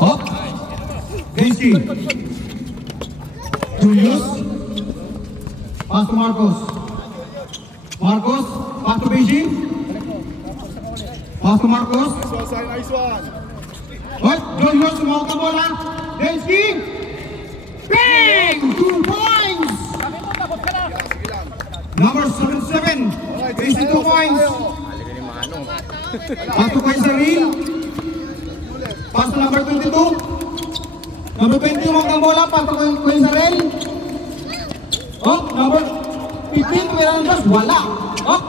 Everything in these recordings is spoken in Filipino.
Hop. Casey. Julius. Pass to Marcos. Marcos. Pass to Beijing. Pass to Marcos. Nice one. What? Julius, sumawag ka bola. Casey. Bang! 2 points! Number 77. Casey 2 points. Pass to Kaisaril. Pass to number 22. Number 20 yung mga bola. Pass to Kaisaril. Oh, number 15. Meron dos. Wala. Oh.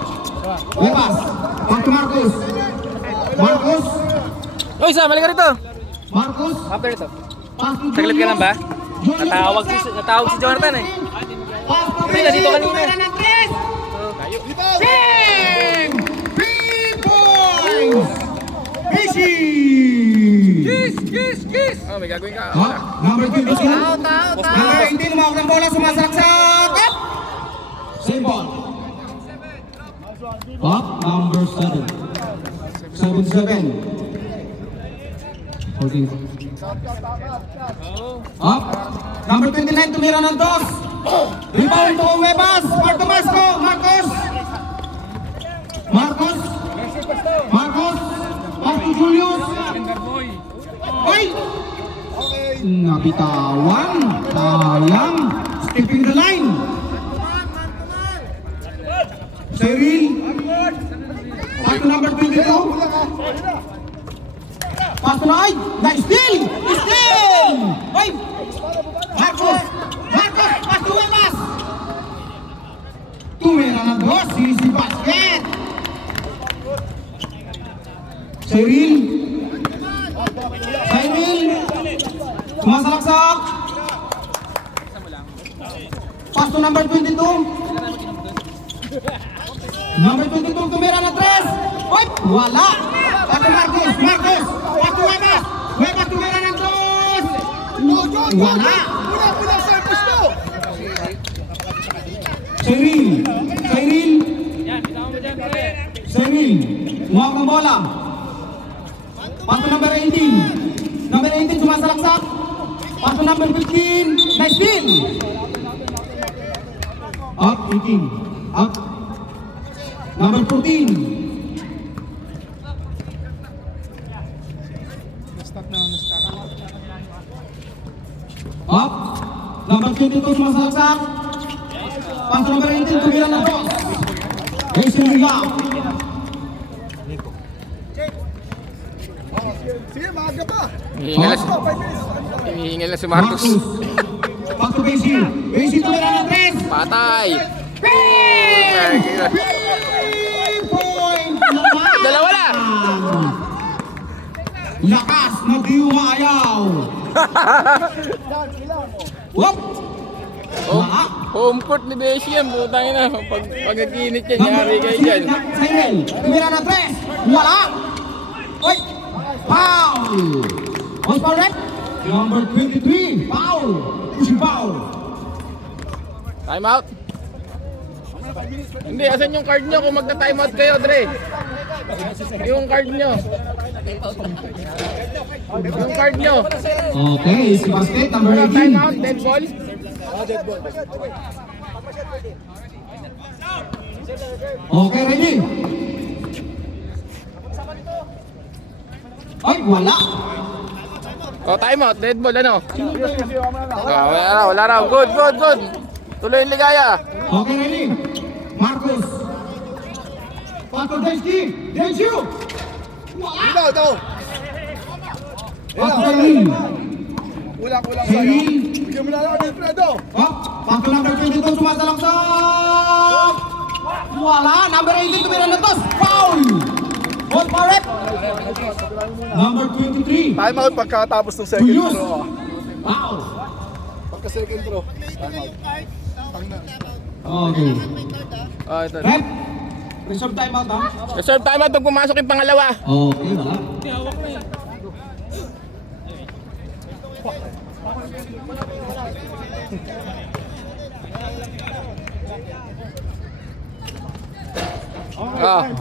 Bebas. Pass to Marcos. Marcos. Uy, Sam, balik ka rito. Marcos. After ito. Pass to Saglit ka lang ba? Julius. Natawag si Jonathan eh. Pass to Hindi, nandito kanina. Meron ng 3. Bang! 3 points! Easy! Kiss! Oh, may gagawin ka. Number 22. Out. Number 18, umawag ng bola, sumasaksak. Up! Same ball. Up, number 7. 77. 14. Up. Number 29, tumira ng dos. Rebound to Webas. Marco Masco. Marcos. Marcos. Pass to Julius. Oy! Nabitawan. Sayang. Skipping the line. Cyril. Pass to number 22. Pass to Ay! Nice steal! Steal! Oy! Marcos! Pass to Webas. Tumira ng dos. Easy basket. Cyril. Sumasalaksak. Pass to number 22. Number 22 tumira na 3. Oy! Wala! Pass to Marcos. Pass to Webas. Webas tumira ng 2. Wala! Cyril. Umawag ng bola. Pass to number 18. Number 18 sumasalaksak. Pass to number 15. Nice steal. Up 18. Up. Number 14. Up. Number 22 sumasalaksak. Pass to number 18. Tumira ng dos. Racing rebound. Sige, maaga pa. Hihingil na si Marcos. Pass to Casey. Casey tumira ng 3. Patay. Bang! 3 point naman! Dalawa na! Lakas na di umayaw! Whoop! Home court ni Besiam. Putang ina. Pag nagkinit yan, yari kayo dyan. Cyril, tumira ng 3. Wala! Oy! Foul! What's foul rep? Number 23. Foul! Easy foul! Time out. Hindi, asan yung card nyo kung magta-time out kayo, Dre? Yung card nyo. Yung card nyo. Okay, easy basket. Number 18. Time out, dead ball. Okay, ready? Ay, wala! Oh, time out, dead ball, ano? Oh, wala raw. Good. Tuloy yung ligaya. Okay, ready? Marcos. Pato Densky. Densky. Wala! Ito. Pato Cyril. Kulang Cyril. Bigyan mo na lang ng Fredo. Pato number 22 sumasalaksak. Wala! Number 18 tumira na tos. Foul! Hold for it. Number 23. Time out pagkatapos ng second Julius. throw. Foul! Pagka second throw. Time out. Okay. Oh, ito. Rep. Reserve timeout ha? Reserve time out pag pumasok yung pangalawa. Okay, wala. Oh. Time.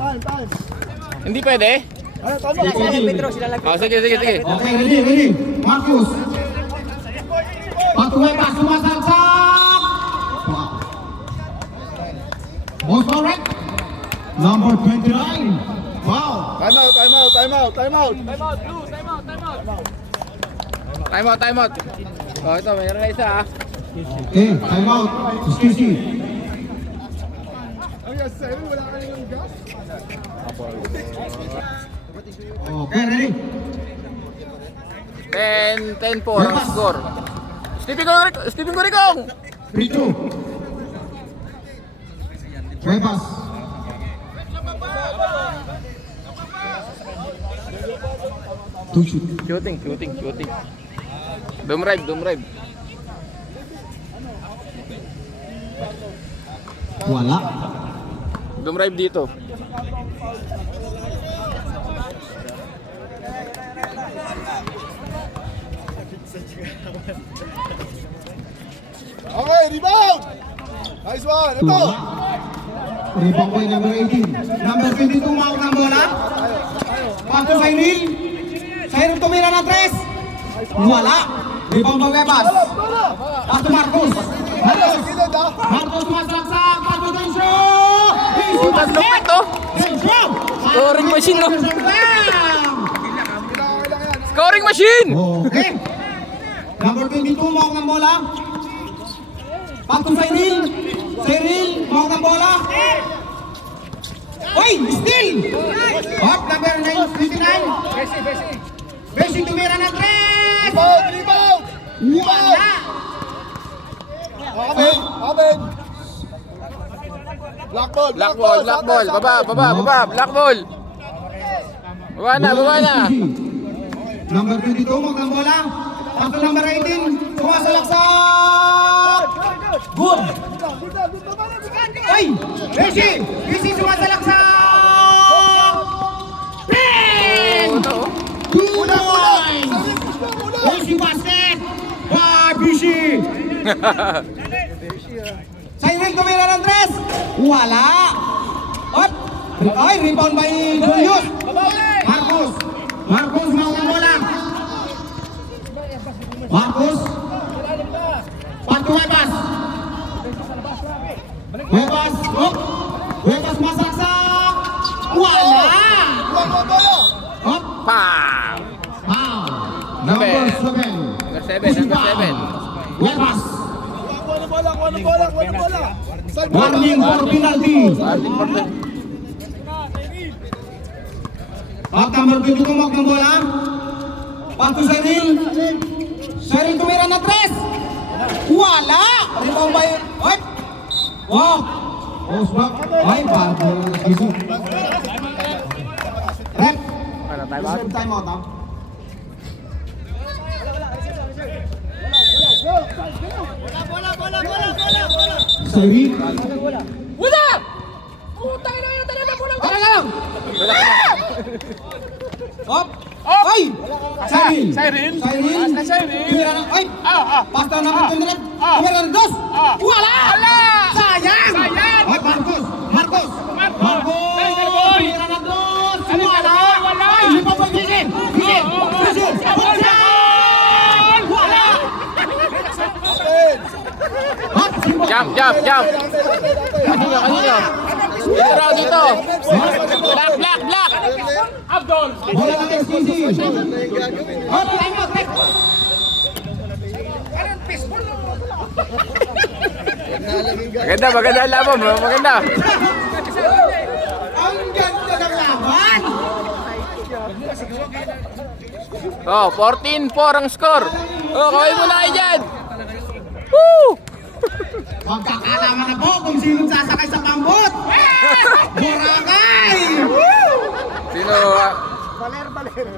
Hindi pwede? Ano, tama. Oh, sige, sige, sige. Okay, ready. Marcus. Patuloy pa, sumasagsak. Wow. Most correct. Number 29. Wow. Time out. Time out. Oh, ito, mayroon na isa ah. Okay, time out. Excuse me. Ang yes, sir, wala ka yung gas. Okay, ready. 10-4 ang score. Stephen Coricong! 3-2. Bebas. Two shoot. Shooting. Dome drive. Wala. Dome drive dito. Okay, rebound! Nice one! Ito! Wala. Rebound boy number 18. Number 22, mawag ng bola. Pato sa Inil. Sayrong tumira ng 3. Wala. Rebound boy Bebas. Pato Marcos. Marcos sumasalaksak. Pato Densyo. Lupit to. Densyo. Scoring machine, no? Kailangan yan. Scoring machine! Okay. Number 22, mawag ng bola. Pato sa Inil. Cyril, mawag ng bola. Oy, still! Hot, number 29. Besi tumira ng 3. Rebound! Wala. Amen! Black ball! Black ball. Baba, black ball. Baba na. Number 22, mawag ng bola. Pato number 18, sumasalaksak. Good. Oy, Besi sumasalaksak. Pin! 2 points. Besi basket. Bisi. Cyril tumira ng 3. Wala. Ot. Ay, rebound by Julius. Marcos mawag ng bola. Marcos. Pato Webas. Webas masaksak. Wala. Hop. Pam! Wow. Number 7. Number 7. Webas. Kuha ng bola! Side bola! Warning for penalty. At number 22 mawag ng bola. Pato Cyril. Cyril tumira ng 3. Wala. Rebound by... Ay. Wow. Post back. Ay, bago. Rep. Time out, ha? Cyril. Wala! Putang ina yun, talaga bola. Wala lang. Hop. Oh! Ay! Cyril. Cyril? Cyril. Basta Cyril. Tumira ng... Ay! Pasta naman ito nila. Tumira ng 2. Wala! Sayang! Ay, Marcos! Tumira ng 2. Wala! Ay, hindi pa po. Bisi! Wala! Jump! Kanino? Dito! Black! Bola ng STC. Hop, time out. Maganda ang laban mo. Maganda. Ang ganda ng laban! Oh, 14-4 ang score. Oh, kaway mo na kayo dyan. Woo! Magkakalaman na po kung sino sasakay sa pambot! Boracay! Sino?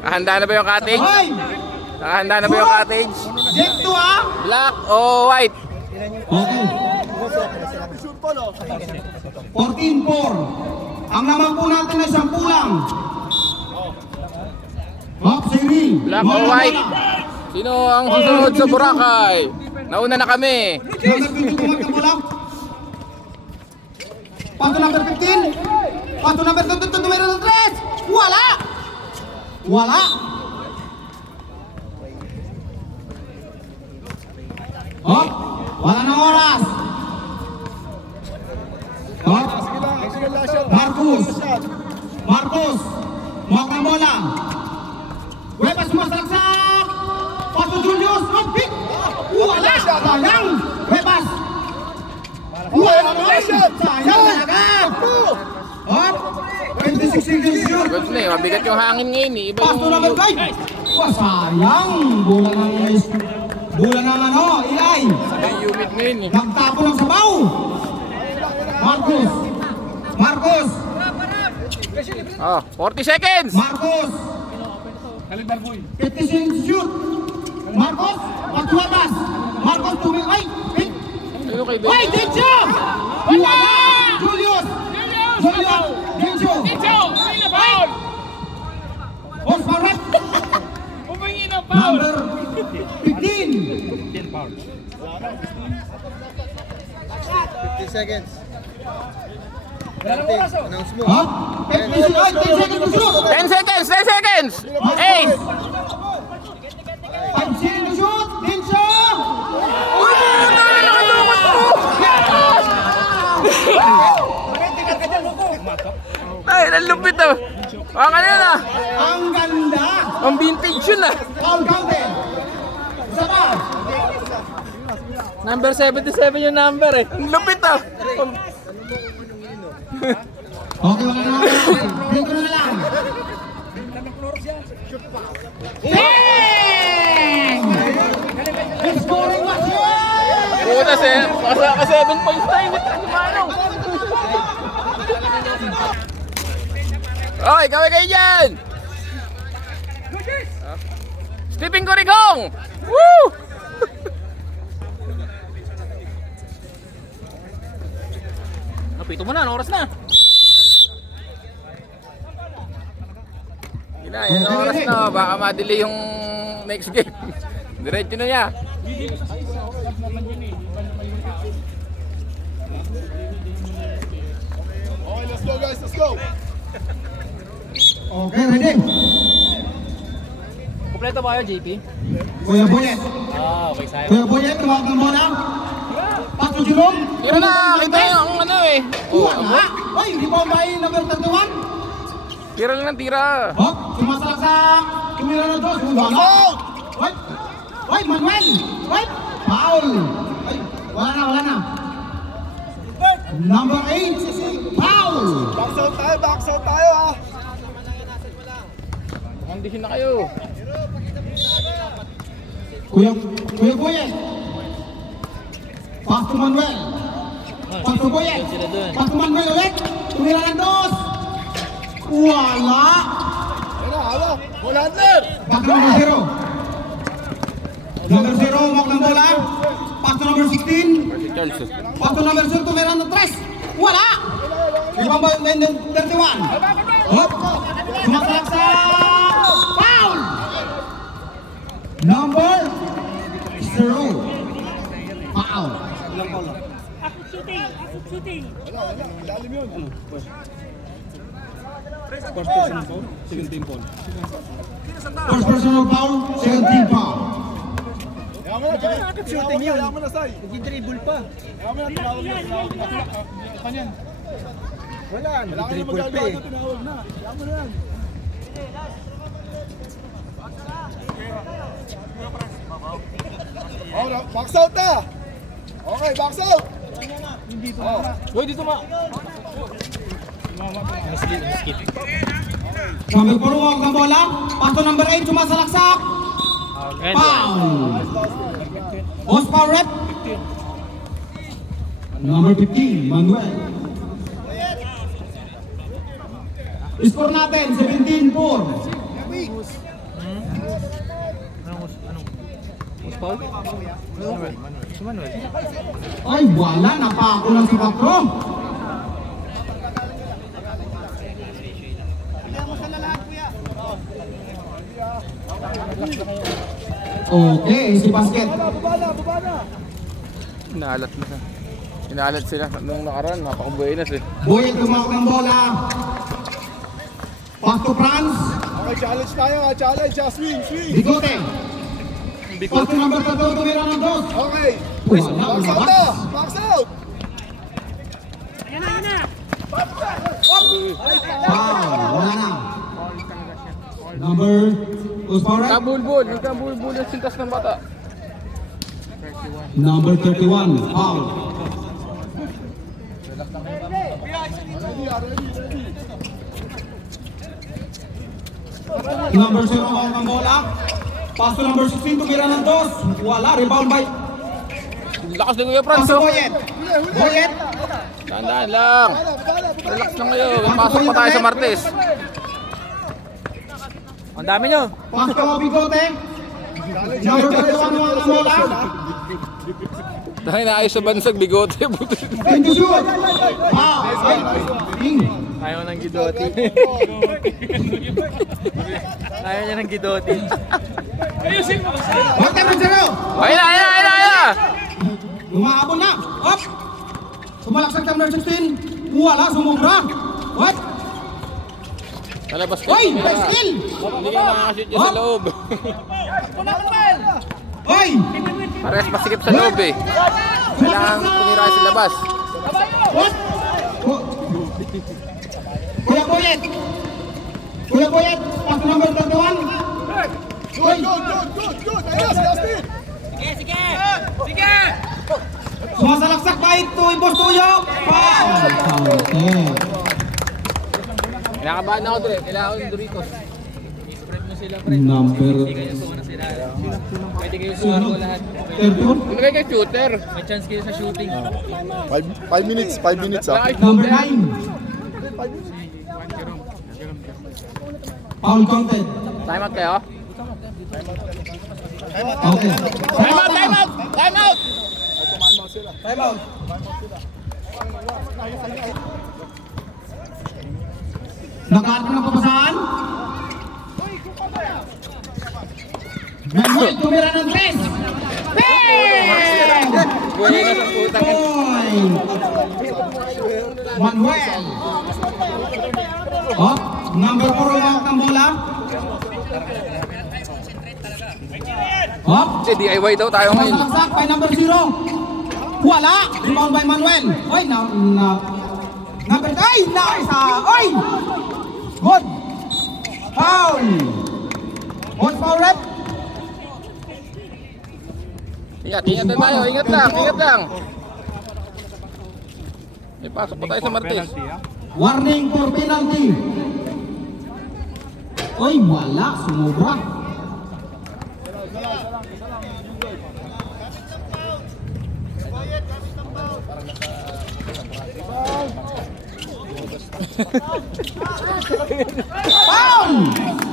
Handa na ba yung cottage? Hoy! Handa na ba yung cottage? Jet 2 ha? Black o white? Okay. 14-4. Ang naman po natin ay 10 lang. Hop, Cyril. Black o white? Sino ang susunod sa Boracay? Nauna na kami. Number 22 magkabulang. Pato number 15. Pato number 22 numero 3. Wala! Wala. Oh, wala na oras. Oh, Sige lang, last shot. Marcus. Last shot. Marcos. Mukhang ng bola. Webas sumasalaksak. Paso Julius. Oh, pick. Wala. Sayang. Webas. Wala na rin. Sayang talaga. Oh, 26 seconds shoot. Good na eh, mabigat yung hangin ngayon eh. Iba Pasto yung... number 5. Wah, sayang. Bola ng ano, Ilay. Iba yung humid ngayon eh. Nagtapo ng sabaw. Marcos. Marcos. Oh, 40 seconds! Marcos. 50 seconds shoot. Marcos. Pagtuwatas. Marcos tuming. Ay! Ay! Ano kay Ay! Ben? Dencho! Wala! Julius! Julius! Dencho! Ay! Osparet! Number 15. 50 seconds. Ha? 50 seconds. Ay! 10 seconds to shoot. 10 seconds! 10 seconds! 8! 5 seconds to shoot. Dencho! Uy! Dali na kayo! Ay, nalupit ah! Ang ano yun ah! Ang ganda! Ang vintage yun ah! Foul counted. Isa pa. Number 77 yung number eh. Ang lupit ah! Okay, wala na. Dito na lang. Bang! Scoring machine! Putas eh! Ka 7 points tayo! Manong! Oy, kaway kayo dyan! Stephen Coricong! Woo! Napito mo na, oras na. Yun na, yan ang oras na. Baka madili yung next game. Diretso na niya. Okay, let's go guys, let's go. Okay, ready? Kompleto ba kayo, JP? Kuya Boyet. Okay, sayo. Kuya Boyet, tumawag ng bola. Paso Julong. Yun na, kita yung ano eh. Wala. Ay, rebound by number 31. Tira lang ng tira. Hop, sumasalaksak. Tumira na dos. Wala. Out! Ay, ay, Manuel. Ay, foul. Ay, wala na. Number 8, foul. Box out tayo ah. Handihin na kayo. Kuya Boyet. Pass to Manuel. Pass to Boyet. Pass to Manuel ulit. Tumira ng dos. Wala. Ano, hawak. Ball handler. Back to number 0. Number 0, walk ng bola. Pass to number 16. Charles. Pass to number 0, tumira ng 3. Wala. Ibang ba 31. Hop. Sumasalaksak. Foul. Number 0. Foul. Lalim yun. First personal foul, 17 foul. Shooting yun. Yaman na, Sai. Nag-dribble pa. Yaman na, tinawag na. Wala, Wala ka na nag-dribble pa magagawa eh. na, tinawag na. Yaman na yan. Oh, box out na. Okay, box out. Uy, dito ma. Number 4, walk ng bola. Pass to number 8, sumasalaksak. Foul. Horsepower rep. Number 15, Manuel. Score natin, 17-4. Paul? Si Manuel. Ay, wala. Napako lang si Patro. Okay, si Basket. Baba na. Inaalat na. Inaalat sila nung nakaraan. Napakabuenas eh. Boyet tumawag ng bola. Pass to France. Okay, challenge tayo ha. Challenge ha. Swing, swing. Bigote. Pass to number 32, tumira ng dos. Okay. Wala, Box out labas. na. Box out. Foul, wala na. Number, who's foul right? Nagkabulbul. Nagkabulbul yung sintas ng bata. Number 31, foul. Number 0, foul ng bola. Pass to number 16, tumira ng dos. Wala, rebound by Lakas din Kuya pass Franz. to Oh. Boyet. Boyet. Tandaan lang. Relax lang kayo. Pasok pa tayo sa Martes. Ang dami nyo. Pass to Bigote. Number 31, foul ng bola. Dahil naayos sa bansag, bigote. And to shoot. Foul. Ay, Ayaw ng gidoti. Ayaw niya ng gidoti. What number 0? Ayun na, ayun na, ayun na, ayun na. Lumaabon na. Up. Sumalaksak number 16. Wala, sumubra. What? Talabas ka. Oy, best kill. Hindi ka makakashoot dyan sa loob. Oy. Parehas masikip sa loob eh. Kailangan tumira sa labas. What? Kuya Boyet. Kuya Boyet. Pass to number 31. Good, good, good, good, good. Ayos, Justin. Sumasalaksak pa ito. Boss Tuyo. Foul. Okay. Kinakabahan ako doon eh. Kailangan ko yung Doritos. Number Pwede kayo sumaro lahat. 31. Kumagay kay shooter. May chance kayo sa shooting. 5 minutes ha. Number 9. Foul counted. Time out kayo. Okay. Time out, time out, time out. Nakaat ng papasahan. Manuel tumira ng 3. Buhay na sa putang. Point. Manuel. Oh, number 4 ang ng bola. Oh, Kasi DIY daw tayo ngayon. sumasalaksak by number 0. Wala. Rebound by Manuel. Oy, number 9. Nice. Oy. Good. Foul. What's foul rep? Ingat, ingat na tayo. Ingat lang, ingat lang. May pasok pa tayo sa Martes. Warning for penalty. Oy, wala. Sumubra. Foul!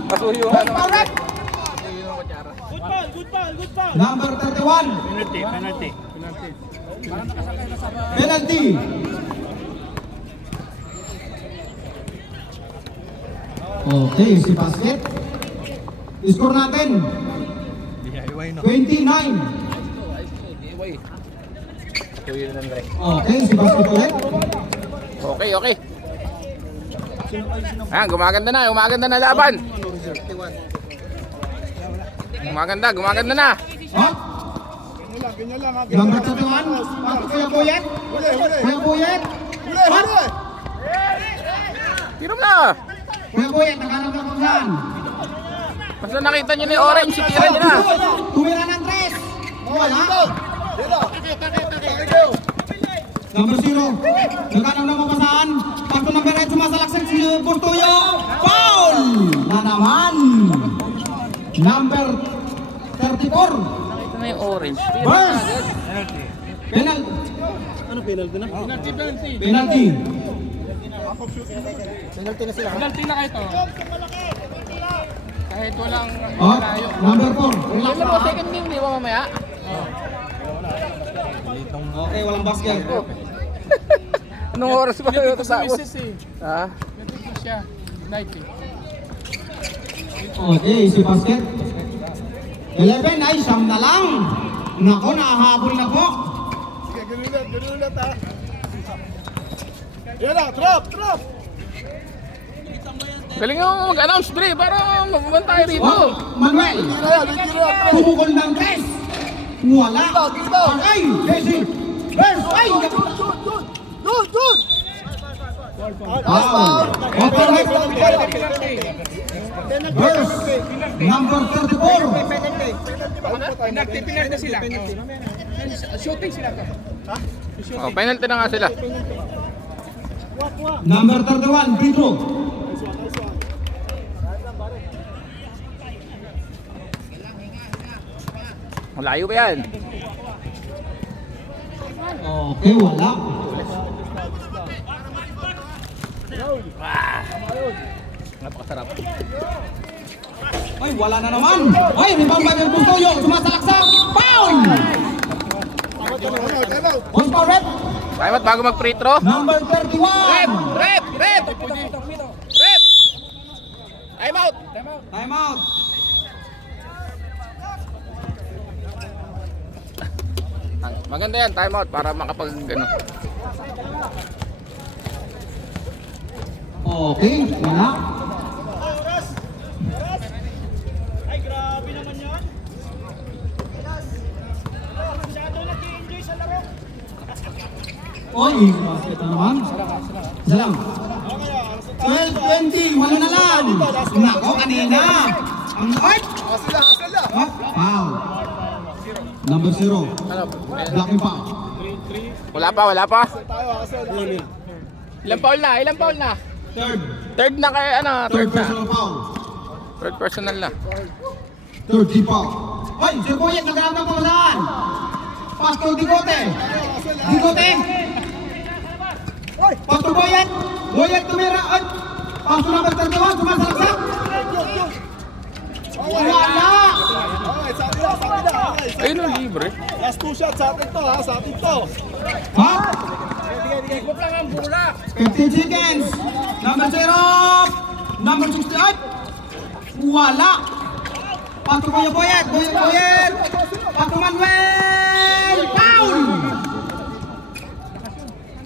Kasuyo ka What's naman. foul rep? Number 31. Penalty. Okay, si basket. Score natin. 29. DIY. Kasuyo na ng Okay, si basket ulit. Okay, okay. Ayan, gumaganda na laban. Gumaganda na. Up. Ganyan lang ha. Number 31. Pato Kuya Boyet. Huli, huli. Kuya Boyet. Huli, huli. Tiram na. Kuya Boyet, naghanap na kung saan. Basta nakita nyo ni Orange, tira nyo na. Tumira ng 3. Wala. Dito. Number 0. Naghanap na mapasahan. Pato number 8. Sumasalaksak si Portoyo. Foul! Na naman. Number 34. Ito na yung Orange. Burst. Penalty. Ano penalty na? Penalty. Penalty na kayo to. Kahit walang Oh, number 4. Relax Ano na. mo, second game, di ba mamaya? Okay, walang basket. Anong oras ba kayo tapos? eh. Ha? Nandito siya. Night eh. Okay, si basket. 11 ay siyam na lang. Nako, nakahabol na po. Sige, ganun ulit ha. Yan lang, drop. Galing yung mag-announce, Dre, para mabuban tayo rito. Oh, Manuel. Pumukol ng tres. Wala. Ay, Jesse. First, ay. Good! Foul. Operate. Verse number 34. Pinag na sila. Shooting sila to. Oh, penalty na nga sila. Number 31, Pedro. Malayo ba yan? Okay, wala. Napakasarap. Ay, wala na naman. Ay, rebound by Del Bustoyo. Sumasalaksak. Foul! On foul rep. Time out bago mag-free throw. Number 31. Rep! Time out! Time out. Maganda yan, time out para makapag ano. Okay, wala. Oy, basket na naman. Salam. 12-20, wala na lang. Nako, kanina. Ang art. Sila. Foul. Number 0. Ano? Blocking foul. Wala pa. Tayo, Hassel. Ilang foul na? Third. Third na kay ano? Third Third na. personal foul. Third personal na. Third team foul. Oy, Sir Boyet, nagkaroon ng pamasahan. Pastor Digote. Digote. Pastor Boyet. Boyet tumira. Ay, Pastor number 31, sumasalaksak. Wala. Okay, sa atin na. Okay, Ayun ang libre. last 2 shots sa atin to, ha? Sa atin to. Ha? Huwag lang ang bula. 15 seconds. Number 0. Number 68. Wala. Pastor Boyet. Pastor Manuel. Foul.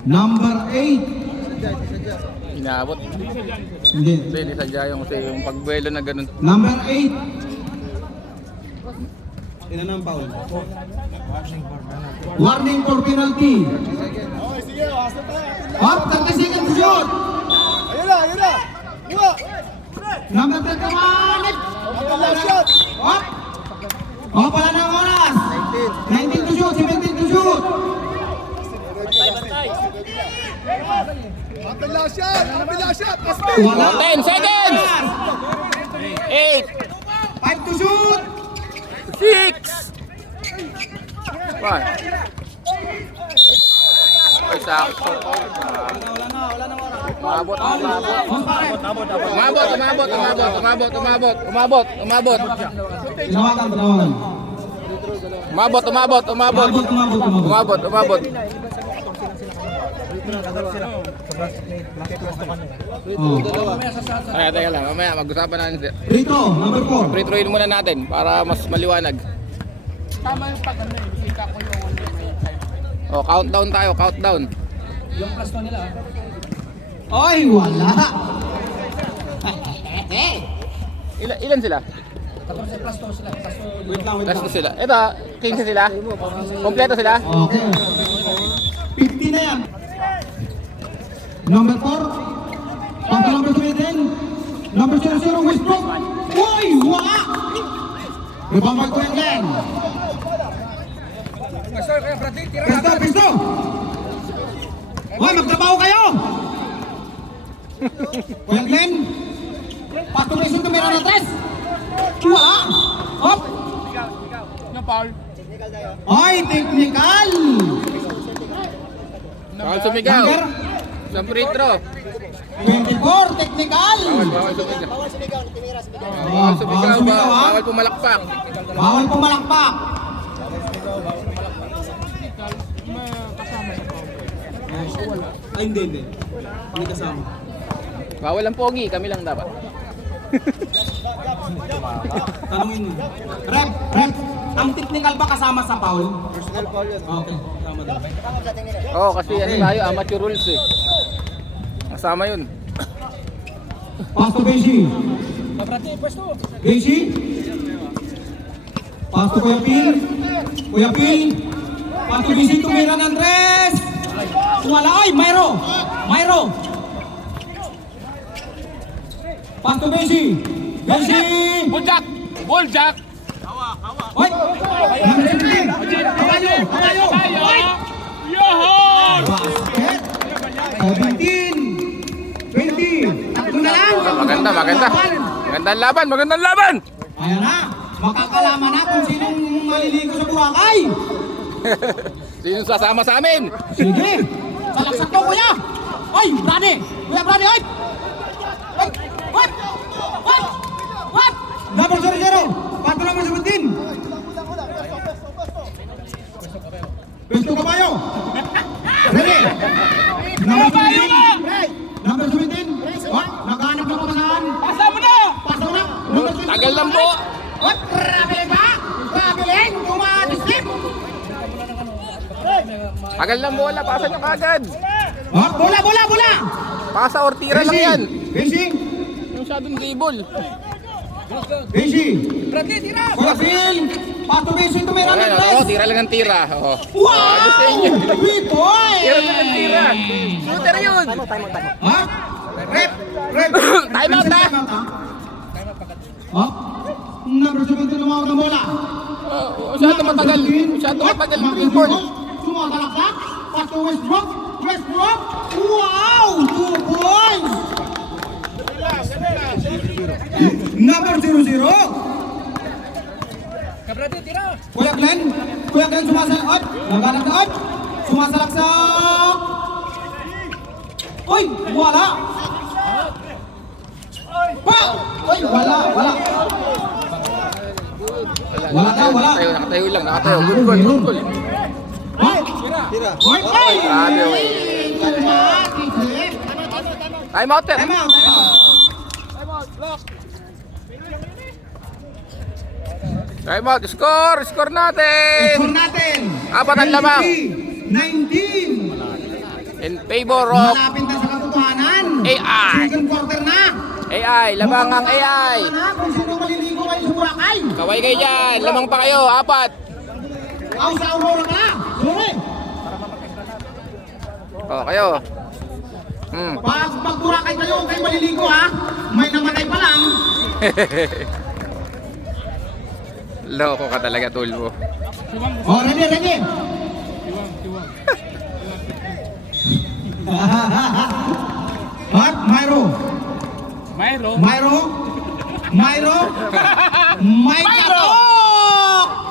Number 8. Inaabot. Hindi. Hindi sadya yung kasi yung pagbuelo na ganun. Number 8. Ilan ang foul? Warning for penalty. Okay, sige, Hassel tayo. Up, 30 seconds to shoot. Ayun na. Iwa. Number 31. Ang last shot. Up. Oh, pala na ang oras. 19 to shoot, 17 to shoot. Ang last shot. Wala. 10 seconds! 8, 5 to shoot. 6, 5. Ay, sakto. Umabot. Tinawagan. Umabot. Oh. Ay, teka lang, mamaya mag-usapan natin. Rito, number 4. Free throw muna natin para mas maliwanag. Tama yung pag ano eh. Ika ko yung Oh, countdown tayo, countdown. yung plus to nila. Ay, wala. Ilan sila? Tapos sa plus to sila. Wait lang. Last na sila. Ito, 15 sila. Kompleto sila. Okay. 50 na yan. Number 4. Pagka number 17. Number 00, Westbrook. Uy, wala. Rebound by Kuya Glenn. Pastor, kaya Bradley, tira Pisto. Hoy, magtrabaho kayo. Kuya Glenn. Patuloy tumira na 3. Wala. Hop. ng foul. Ay, technical. Bawal sumigaw. Number Isang free throw. 24, technical. Bawal sumigaw. Bawal Sumigaw, sumigaw, ha? bawal pumalakpak. Bawal pumalakpak. Ay, hindi. Hindi kasama. Bawal ang pogi, kami lang dapat. Tanungin mo. Rep. Ang technical ba kasama sa foul? Personal foul yun. Okay, tama daw. Oo, kasi ano tayo, amateur rules eh. Kasama yun. Pass to Beshi. Kabrati, pwesto. Beshi. Pass to Kuya Pil. Kuya Pil. Pass to Beshi to Miran Andres. Wala. Ay, Mayro. Mayro. Pass to Beshi. Beshi. Buljak! Buljak! Hoy! Number 17. Kabayo. Kabayo. Yohon! Basket. 17. 20. Tatlo na lang. Maganda, maganda. Magandang laban, magandang laban! Ayan na. Makakalaman na kung sinong maliligo sa Boracay. Sino sasama sa amin? Sige. Salaksak to, kuya. Ay, Brady. Kuya Brady, ay. Ay. What? What? What? Number 0-0. Pato number 17. Pwesto Kabayo. Ready. Number 17. Number 17. What? Naghanap ng pamasahan. Pasa mo na! Paso na. Number 17. Tagal lang po. What? Traveling ba? Traveling? Tumadisip. Tagal lang bola, pasa nyo kagad. Oh, bola, bola, bola. Pasa or tira lang yan. Beshi. Yung masyadong dribble. Beshi. Brati, tira! Kuya Phil. Pato Beshi to Miran Ayan, Andres. oh, tira lang ng tira. Oh. Wow! Ayos sa inyo. Three point! Tira lang ng tira. Shooter yun. Ha? Rep! Rep! Time out, ha? Ha? Number 17 lumawag ng bola. Masyadong matagal. Masyadong matagal yung dribble. Sumagalaksak. Pato Westbrook. Westbrook. Wow! 2 points! Number 0-0. Kabrati, tira! Kuya Glenn sumasalak. Naghanap na. Sumasalaksak. Uy, wala. Pa! Uy, wala. Wala daw, wala. Nakatayo lang, nakatayo. Good goal, good goal. Hoy! Hoy! Ay! Grabe, oh. Time out, sir. Time out. Time out, score natin. Score natin. Apat ang lamang. 19. In favor of Malapit na sa katotohanan. AI. Second quarter na. AI, labang ang AI. Na kung sino maliligo kayo sa Boracay. Kaway kayo dyan, lamang pa kayo, apat. Aw sa Aurora ka na. Sorry. O, kayo. Pag Boracay kayo, huwag kayong maliligo ha. May namatay pa lang. Loko ka talaga, Tulbo. Oh, ready. What? Myro. Myro.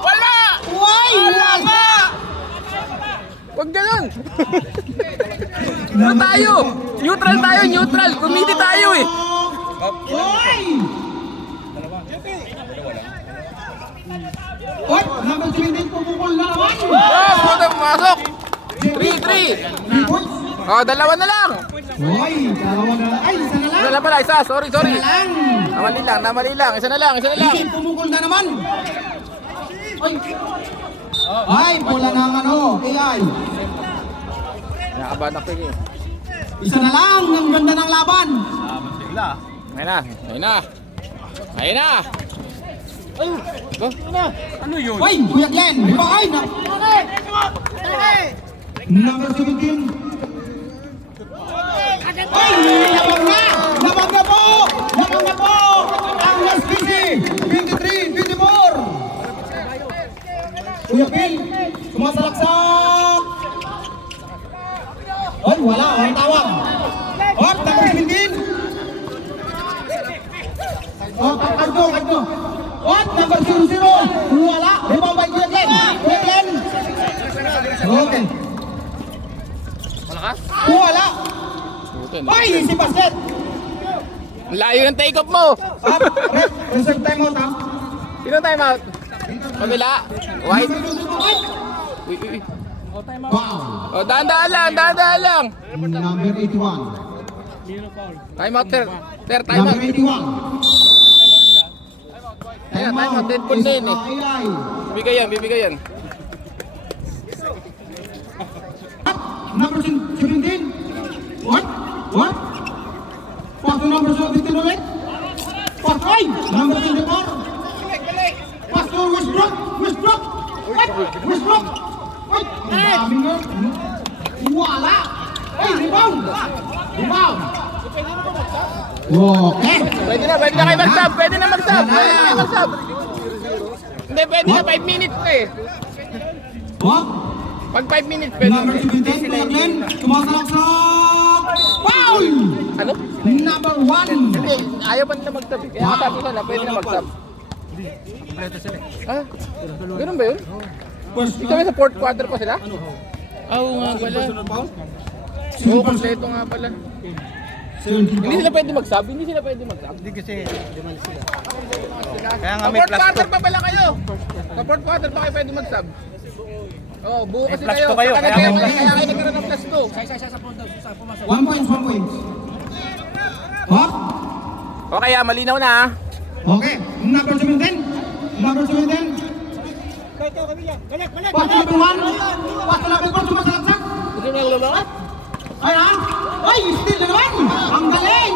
Wala! Why? Wala! Huwag ganun! Ano tayo? Neutral tayo, neutral. Committee tayo eh. Why? What? Number 17 pupukol na naman. Oh, pumasok! 3-3. 3 points. Oh, dalawa na lang. Hoy, dalawa na lang. Ay, isa na lang. Isa na pala, isa. Sorry. Isa na lang. Namali lang. Isa na lang. Isip, pumukol na naman. Ay, bola ng AI. Nakakabahan ako eh. Isa na lang. Ang ganda ng laban. Ayun na. Go. Hoy, Kuya Glenn. Di ba kayo na? Number 17. Hoy, labang na po. Ang last busy. 23, 24. Kuya Phil, sumasalaksak. Hoy, wala. Walang tawag. Hop, number 17. Oh, kadto. What? Number 00. Wala. Rebound by Kuya Glenn. Okay. Malakas? Wala. Ay, si basket. Ang layo ng take-off mo. Reserve time out ha. Sino time out? Kabila. White. Uy. Wow. Oh, dahan-dahan lang. Number 81. Time out, sir. Sir, time Number out. 81. Ayan, time out. Dead ball na yun eh. AI. Bibigay yan. Number 17. What? Pass to number 17. Number 24. Pastor Westbrook. Westbrook. Westbrook. Ay, dami nga. Wala. Ay, rebound. Rebound. Okay. Pwede na kayo mag-sub. Pwede na mag-sub. Hindi, pwede na 5 minutes na eh. What? Pag 5 minutes, pwede Number na. 17, Kuya Glenn. Sumasalaksak. Foul! Ano? Number 1. Hindi, ayaw pa nila mag-sub. Kaya sabi ko na, pwede na mag-sub. Ah, ganun ba yun? Hindi kami sa fourth quarter pa sila? Oo nga pala. Oo, kompleto nga pala. Hindi sila pwede mag-sub? Hindi sila pwede mag-sub? Hindi kasi, di man sila. Kaya nga may fourth quarter pa pala kayo. Sa fourth quarter pa kayo pwede mag-sub. Oh, buo kasi kayo. Kaya kayo nagkaroon ng plus 2. Sa punto, sa pumasok. 1 point, 1 point. What? O kaya malinaw na ah. Okay. Number 17. Number 17. Pass number 1. Pass number 4. Sumasalaksak. Ay ha? Ay, still na naman. Ang galing.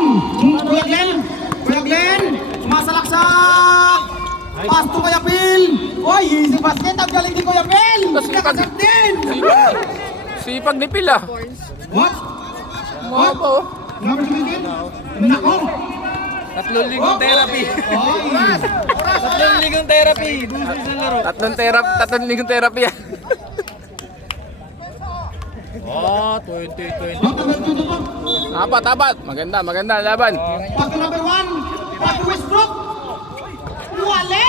Kuya Glenn. Kuya Glenn. Sumasalaksak. Pass to Kuya Phil. Oy, easy basket. Ang galing ni Kuya Phil. Nakasap din. Sipag ni Pil ah. What? Mga po. Number 17. Nako. Tatlong ligong therapy. Oy. Tatlong ligong therapy. Buso isang laro. Tatlong lingkong therapy yan. Oh, 2020. What number 24? Tapat. Maganda laban. Pass to number 1. Pass to Westbrook. Wale.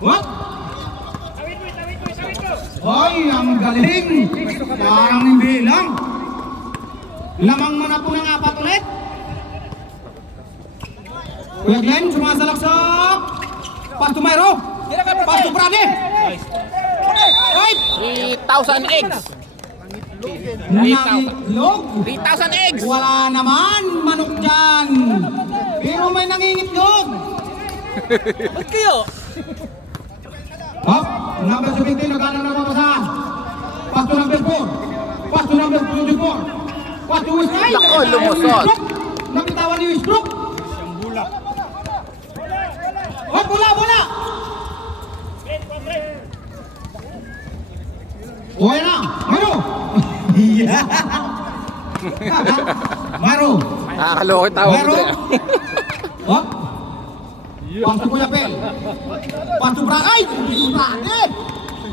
What? Ay, ang galing. Parang hindi lang. Lamang mo na po ng 4 ulit. Kuya Glenn, sumasalaksak. Pass to Myro. Pass to Brade. Right. 3,000 eggs. Nangitlog. 3,000 eggs. Wala naman manok dyan. Pero may nangingitlog. Ba't kayo? Hop, number 17, nagkana na mapasa. Pass to number 4. Pass to number 24. Pass to Westbrook. Nako, lumusot. Napitawan ni Westbrook. Hop, bola. O, yan na. Maro. Maro. Nakakalokoy tawag Maro. ko. Hop. Pass to Kuya Pel. Pass to Brade. Ay, Brade.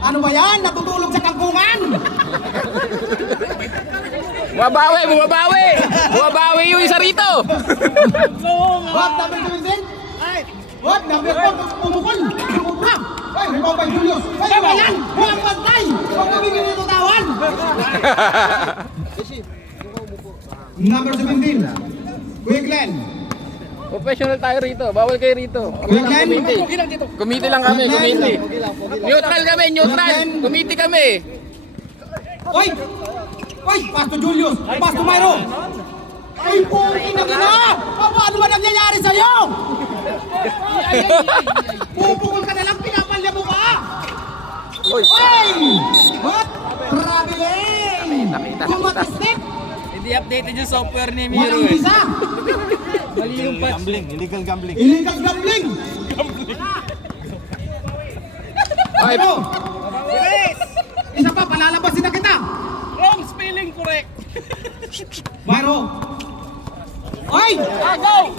Ano ba yan? Natutulog sa kangkungan. Bumabawi yung isa rito. What? Number 17? What? Number 4? Pumukol. Pumukol. Ay, rebound by Julius. Ay, walang. Walang pantay. Huwag mo bigyan ito tawan. Number 17. Kuya Glenn. Professional tayo rito. Bawal kayo rito. Kuya Glenn. Committee lang kami, committee. Neutral kami, neutral. Glenn. Committee kami. Oy! Oy! Pass to Julius. Pass to Myro. Ay, pukin na gina. Paano ba nangyayari sa'yo? Pupukol ka na lang, pinapalya mo ka. Oy. Oy! What? Traveling! Kumatistik! Hindi updated yung software ni Miro Walang eh. visa! Mali yung patch. Illegal gambling. Illegal gambling! Ay, Ano? Isa pa, palalabasin na kita! Wrong spelling correct. Myro! Oy! Go!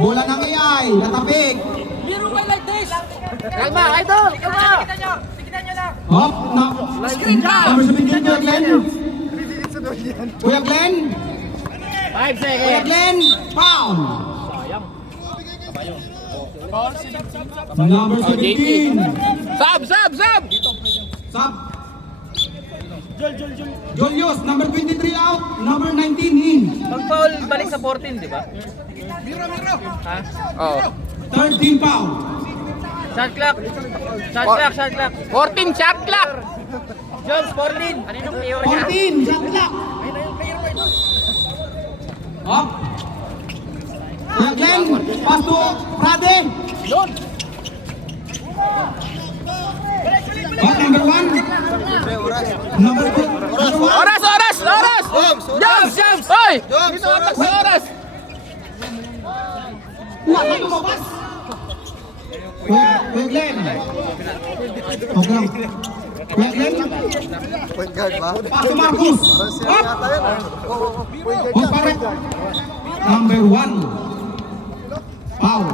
Bola ng AI, natapik! Miro ka like this. kalma, idol. Kalma. Tignan nyo lang. Hop! Na, Screen ka. number 17, Kuya Glenn! Kuya Glenn! 5 Kuya seconds. Glenn! Foul! Number 17! Sab. Sub! Julius, number 23 out, number 19 in. Pag foul, balik sa 14, di ba? Oh. 13 foul. Shot clock. Shot clock. 14 shot clock. Jones, 14. Ano yung player 14, shot clock. Up. Kuya Glenn, pass to Brade. Up, number 1. Number 2. Oras. Jumps! Jumps! Hoy! Dito atak sa oras! Wala lumabas! Kuya Glenn! Okay lang. Kuya Glenn? Point guard ba? Paso Marcus! Up! Oh, pare! Number 1. Foul.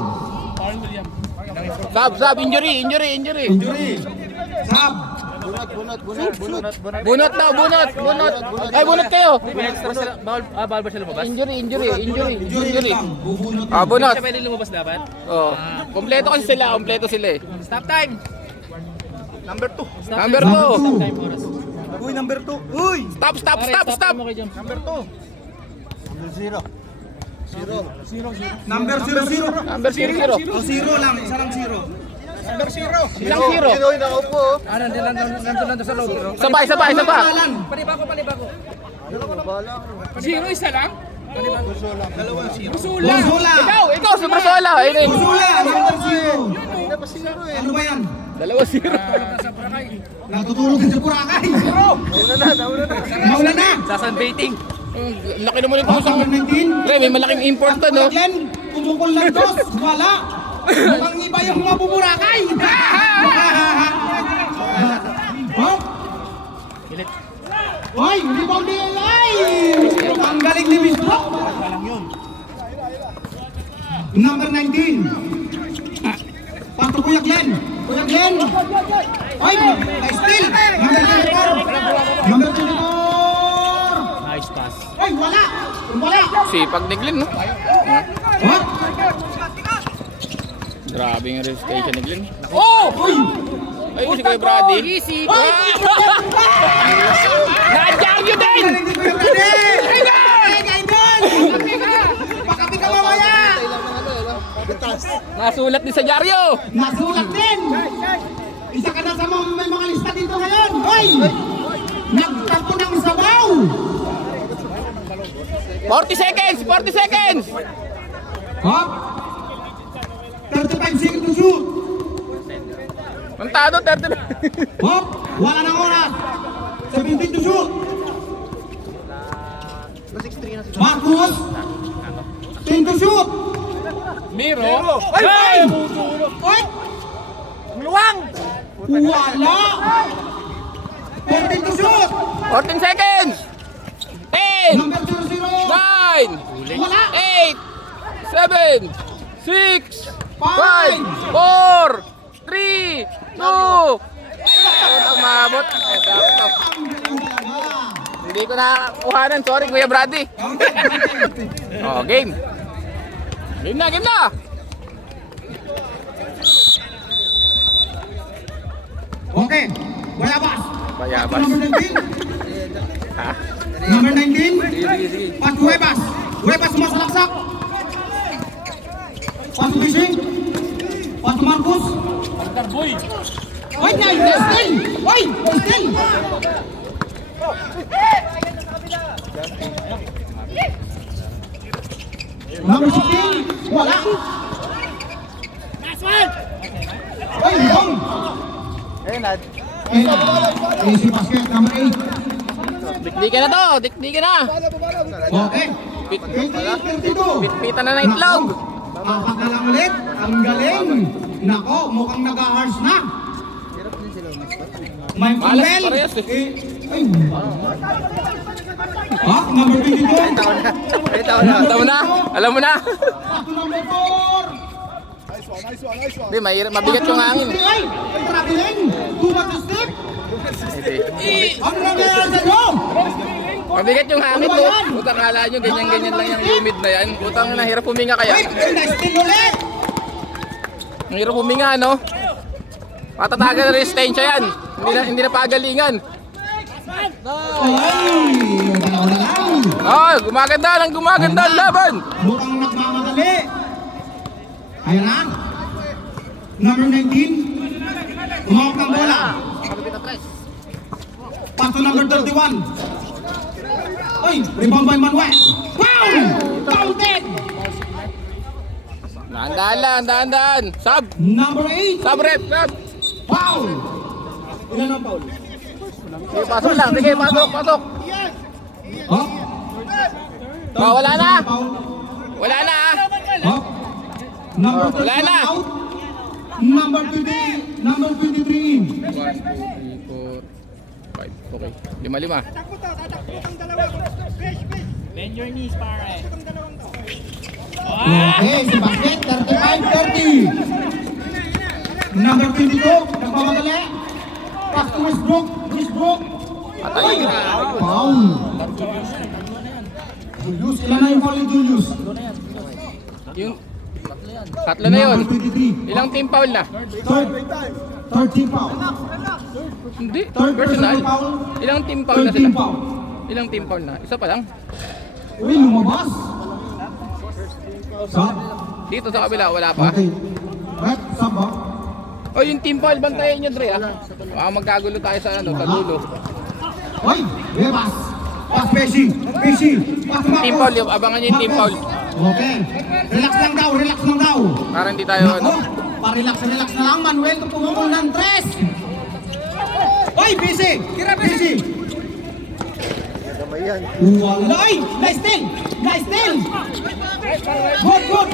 Sab, injury! Injury. Sab. Bunot daw, bunot! Ay, bunot kayo! Bawal ba siya lumabas? Injury! lang. Bubunot. Ah, bunot! Siya pwede lumabas dapat? Oh. Kompleto kasi sila, kompleto sila eh. Stop time! Number 2. Time oras. Uy, number 2. Uy! Stop! Time mo kay Jump. Number 2. Number 00. Number 0. O 0 lang. Isa lang 0. Number 0. Ilang 0? Sino yung nakaupo? Nandun sa loob. Sabay! Pangalan. Panibago. Zero, isa lang? Busula. Bosula. Ikaw, si Brasola! Ayun. Bosula. Number 0. Hindi na pa sino eh. Ano ba yan? 2-0. Sa Boracay. Natutulog din sa Boracay. Nauna na. Maula na. Sa sunbaiting. Laki naman ito sa... Number 19. Pre, may malaking import to, no? Glenn, tumukol lang dos. Wala. Mukhang iba yung mga buburakay. Oh? Pilit. Hoy, rebound din. Ay! Ang galing ni Miss Brock. Number 19. Pato Kuya Glenn. Kuya Glenn. Ay, steal. Number 24. Nice pass. Ay, wala. Wala. Sipag ni Glenn, no? What? Grabe yung restation ni Glenn. Oh! Uy! Ayun si Kuya Brady. Easy. Na-jam you din! Pakapi ka mamaya! Nasulat din sa dyaryo. Nasulat din! Isa ka na sa mga may mga lista dito ngayon! Hoy! Nagtagpo ng sabaw! 40 seconds! Hop! 35 seconds to shoot! Montado, 30. Hop! Wala nang oras! 17 to shoot! Marcus! 10 to shoot! Miro. Ay! Ay! Luwang. Wala! 14 to shoot! 14 seconds! 10! Number 00! 9! Wala! 8! 7! 6! 5! 4! 3! 2! Umabot. Ito. Hindi ko nakakuhanan. Sorry, Kuya Brady. Oh, game. Game na! Okay, Bayabas. Bayabas. Number 19. Ha? Number 19. Pas Huebas. Huebas sumasalaksak. Pas Fishing. Pas Marcus. Boy. Oy, nice. Still. Oy, still. Number 16. Wala. Oy, long. Easy basket, number 8. Dikdikan na to. Dikdikan na. Okay. 28-32. Pitpitan na ng itlog. Apat na lang ulit. Ang galing. Nako, mukhang nag-a-harsh na. May Malas Manuel. parehas eh. Ay. Ha? Number 22. Alam mo na. Alam mo na. Pato number 4. Hindi, mabigat yung hangin. Ay, traveling. Too much step. Hindi. Ano nangyayari sa inyo? Mabigat yung hangin to. Putang kala nyo, ganyan-ganyan lang yung humid na yan. Putang na, hirap huminga kaya. Wait, na-steal ulit. Ang hirap huminga, no? Matatagal na resistensya yan. Hindi na pagalingan. Ay, dalawa na lang. Oh, gumaganda ang laban. Mukhang nagmamadali. Ayan na. Number 19. Umawak ng bola. Pato number 31. Ay, rebound by Manuel. Wow! Counted! Dahan-dahan. Sub. Number 8. Sub rep. Sub. Foul! Ilan ang foul? Sige, pasok lang. Sige, pasok. Oh. Wala na. Foul. Wala na ah. Oh. Number Wala 31 na. out. Number 20, number 23 in. 1, 2, 3, 4, 5. Okay. 5-5. Bend your knees, pare. Okay, si Basket, 35-30. Number 22, nagmamadali. Pass to Westbrook. Patay. Foul. Julius, ilan na yung foul ni Julius? Yung tatlo na yun. Number 23. Ilang team foul na? Third team foul. Hindi. Third Personal. personal foul. Ilang team foul na Third team sila? foul. Ilang team foul na? Isa pa lang. Uy, lumabas. Sub. Dito sa kabila, wala pa. Okay. Right, sub ba? O yung team foul, bantayan nyo Dre ah. Magkagulo tayo sa ano, sa dulo. Uy, Webas. Pass Pesci. Pass Marcos. Team foul, abangan nyo yung team foul. Okay. Relax lang daw. Para hindi tayo ano. Pa-relax na lang. Manuel, pumukol ng 3. Uy, busy. Wala. Ay, nice steal. Good.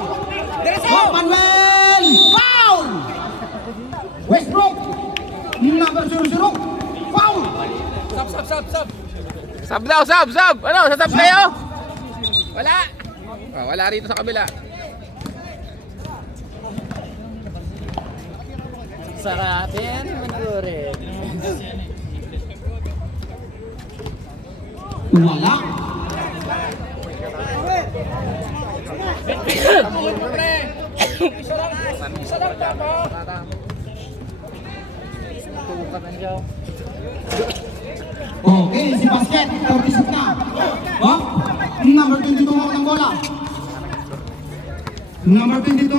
Oh, Manuel. Foul. Westbrook. Number 00. Foul. Sub daw, sub! Ano, sasab kayo? Wala! Wala rito sa kabila. Sarapin, manurin. Wala. Okay, si Basket, 36 na. Oh, number 22 mo ng bola. Number 22.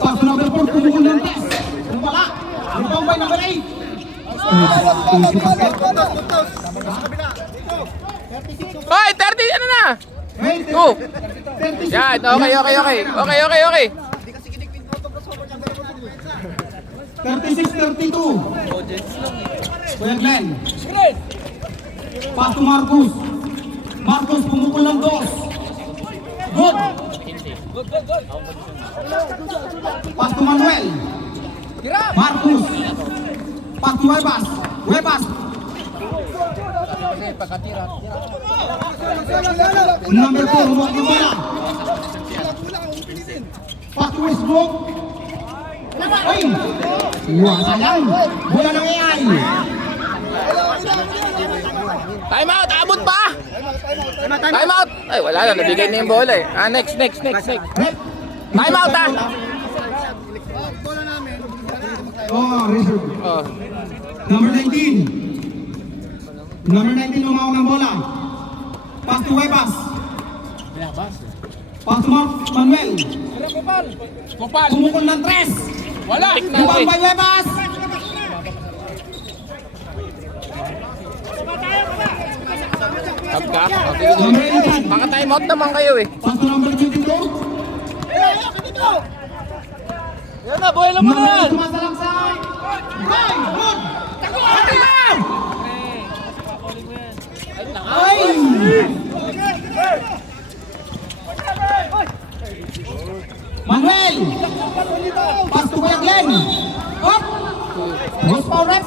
Pass to number 4, pumukul ng 3. Wala. Rebound by number 8. Si Basket. Hoy, 30, ano na? Hey, Go! 36. Yan, okay. 36-32. Kuya Glenn. Pass to Marcus. Marcus pumukul ng 2. Good. Pass to Manuel. Marcus. Pass to Webas. Number 4, huwag yung bola. Pass to Westbrook. Ay! Wala lang. Bola ng AI. Time out, abot pa! Time out! Ay, wala na, nabigay na yung bola eh. Next. Rep. Time out ah! Oh, reserve. Oh. Number 19. Number 19 lumawak ng bola. Pass to Webas. Pass to Manuel. Kupal. Pumukul ng 3. Wala! Rebound by Webas. Sub ka? Okay. Number 18. Baka time out naman kayo eh. Pass to number 22. Yan na, buhay lang mo Number na. 8 sumasalang sa... Ay! Good! Ay! Manuel! Pass to Kuya Glenn! Up! Post foul rep!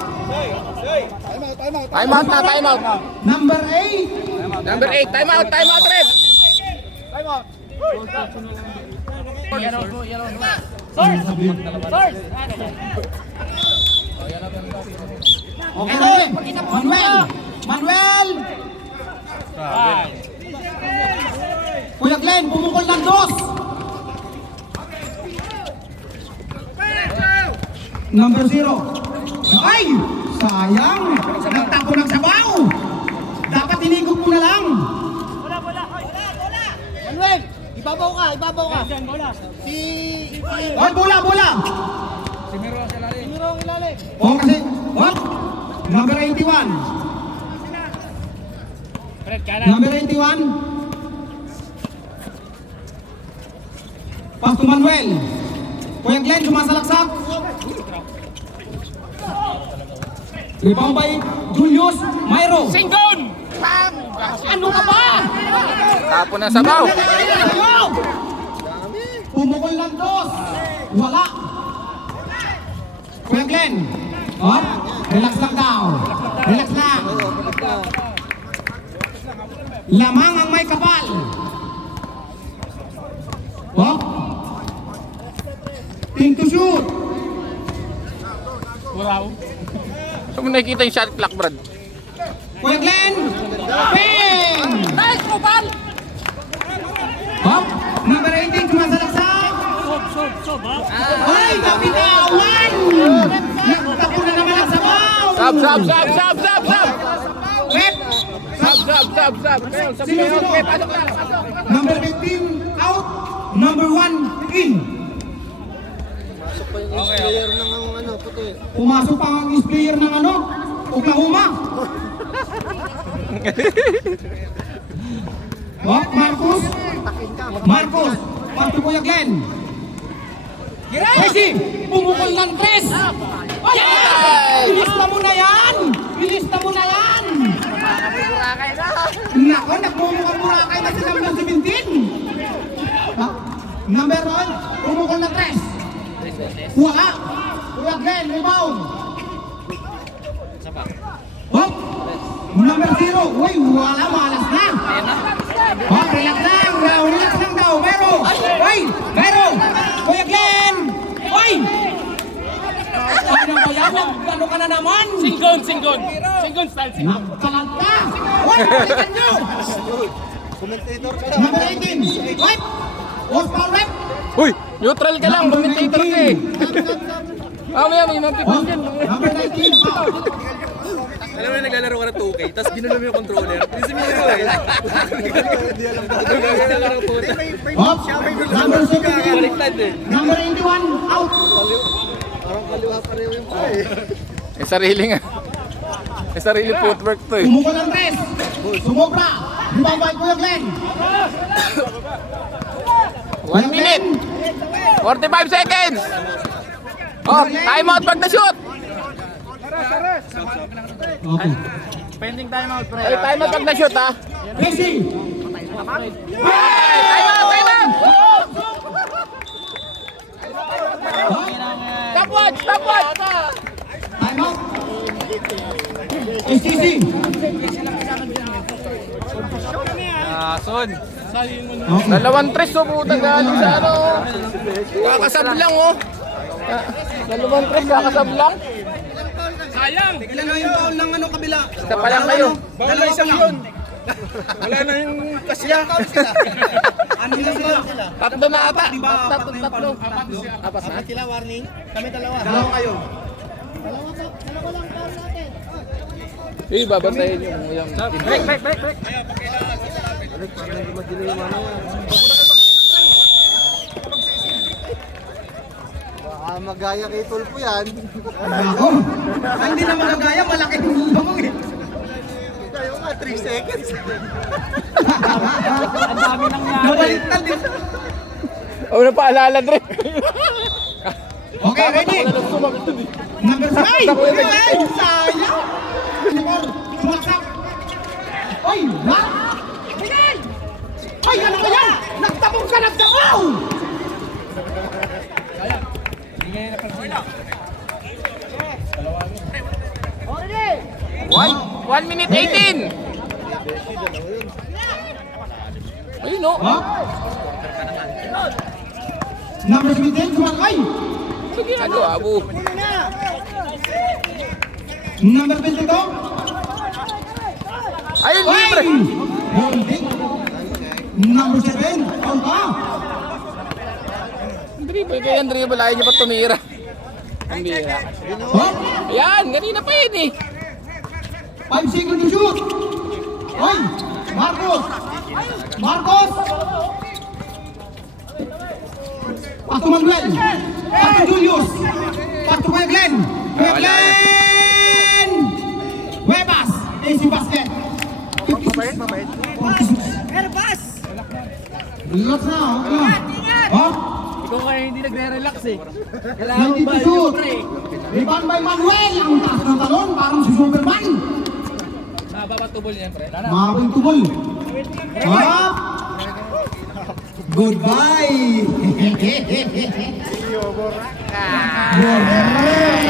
Time out na, time out. Number 8! Number 8, time out, ref. Okay na rin! Manuel! Kuya Glenn, pumukol ng 2! Number 0. Ay! Sayang! Nagtapo ng sabaw! Dapat inigop mo na lang! Manuel, ibabaw ka. Oh, bola! Si Miro ang ilalim. Oh, kasi... Oh! Number 81. Number 81. Pass to Manuel. Kuya Glenn, sumasalaksak. Rebound by Julius Mayro. Singgon! Ano ka ba? Tapo na sabaw. Pumukol ng dos. Wala. Kuya Glenn. Oh, relax lang daw. Relax lang. Lamang ang may kapal. Oh. Team to shoot. Saan mo nakikita yung shot clock, Brad? Kuya Glenn. Ping. Nice, Kupal! Oh, number 18 sumasalaksak. Ay, napitawan. Nagtapo na naman ang sabaw. Sab! Web. Sab! Sino? Pasok na! Number 15 out. Number 1 in. Player ng ano, puti. Pumasok pa ang player ng ano? Oklahoma. Oh, Marcos. Pasto Kuya Glenn. Messi, pumukol ng tres. Ay! Ilista mo na yan! Nako, nagmumukhang Boracay na si number 17. Ha? Number 1, pumukol ng tres. Wala. Kuya Glenn, rebound. Hop! Number 0. Uy, wala, malas na. Hop, relax lang daw. Mero. Kuya Glenn. Uy! Ano ba yan? Ano ka na naman? Singgon style. Kalat ka. Uy, balikan nyo. Commentator ka Number 18. Uy! Horsepower rep. Uy! Neutral ka lang, commentator ka eh. Mamaya may mapipan dyan. Number 19. Foul. Alam mo yung naglalaro ka ng 2K, tapos ginulo mo yung controller. Hindi si Miro eh. Hindi alam ba? Naglalaro po. Hop! Number 17. Baliktad eh. Number 81. Out. Parang kaliwa pareho yung play. Eh sarili nga. Eh sarili footwork to eh. Pumukol ng tres. Sumobra. Rebound by Kuya Glenn. 1 minute. 45 seconds. Oh, time out pag na-shoot. Okay. Pending timeout, pre. Ay, time out pag na-shoot ha. Messi. Time out. Stop watch. Time out. STC. Son. Okay. Dalawang tres oh, puta galing sa ano. Kakasablang oh. Dalawang tres kakasablang. Sayang! Ilan na yung foul ng ano kabila? Isa pa lang kayo. Dalawa isang yun. Wala na yung kasya. Ano yung sila? Tatlo na ata. Diba, Tatlo. Apat na. Sila warning. Kami dalawa. Dalawa kayo. Eh, babantayin yung Break. Magaya kay Tulpo yan. Ako. Hindi na magagaya. Malaki yung lamang eh. Tayo nga, 3 seconds. Ang dami nangyari. Nabaliktad din. Oh, napaalala Dre. Okay, ready? Number 5. Ay, sayang. Sumaksak. Ay, na. Ay, ano ba yan? Nagtabong ka, nagtabaw. 1 minute 18. Ayun oh. Ha? Number 17, sumakay. Ano ginagawa mo? Number 22. Ayun, libre. Holding. Number 7, out ka. Dribble kaya yung dribble. Ayaw niya pa tumira. Ang bira. Ha? Ayan, ganina pa yun eh. 5 seconds to shoot. Ay, Marcos. Pasto Manuel. Pasto Julius. Pasto Kuya Glenn. Kuya Glenn. Huevas. Easy basket. 56. 46. Relax na. Okay. Ha? Kung kayo hindi nagre-relax eh. Kailangan Hindi ba shoot. pre? Rebound by Manuel. Ang taas ng talon. Parang si Superman. Papatubol yan pre. Mabing tubol. Up. Goodbye. Peng, peng, peng, peng. Okay.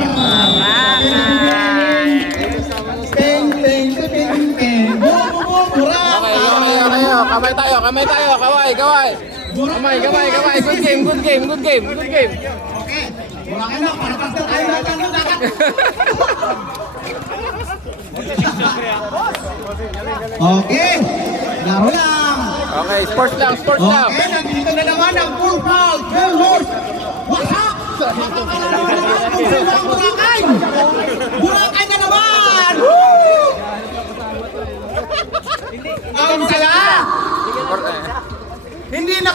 Kamay tayo. Kaway. Kamay. Good game. Wala ka na, paratas na tayo natin ng dagat. Okay, laro lang. Okay, sports lang. Okay, nandito na naman ang full foul. 12 horse